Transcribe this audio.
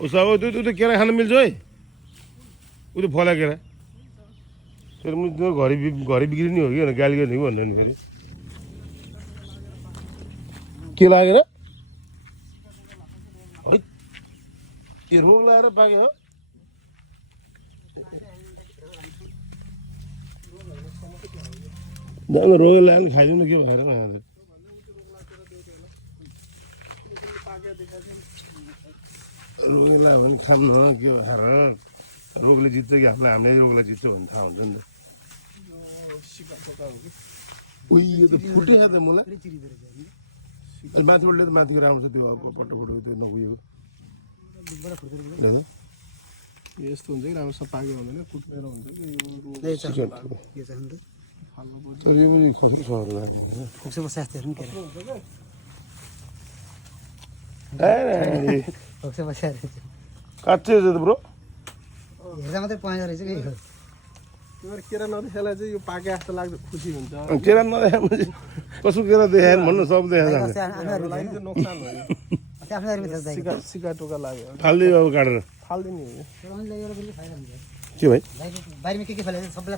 उसो अब त्यो त्यो केरा खान मिल्छ है उ त्यो फला केरा फेरि म त्यो घरि बिग्रिने हो कि गाली गर्ने कि भन्दा नि फेरि के लागेर है यो रोग लगाएर पाके हो जानु रोग लाग्यो खाइदिनु के भएर रोग लाग्यो भने खानु के भएर रोगले जित्छ कि हामीले रोगलाई जित्छ भने थाहा हुन्छ नि त उयो त फुटेको त मलाई माथिबाट त माथिको राम्रो छ त्यो पट्टो फुटेको त्यो नगुएको यस्तो हुन्छ कि राम्रोसँग पाक्यो हुँदैन कुटेर हुन्छ कि तर यो पनि खस्रो सहर काट्छ त ब्रो हेर्दा मात्रै पाइँदो रहेछ कि तिमीहरू केरा नदेखाएलाई चाहिँ यो पाके जस्तो लाग्छ खुसी हुन्छ केरा नदेखाए कसो केरा देखाएर भन्नु सब देखाएर लागि चाहिँ नोक्सान भयो सिका टोका लाग्यो फालिदियो अब काटेर फालिदिने हो के भाइ बारीमा के फलेको सबैलाई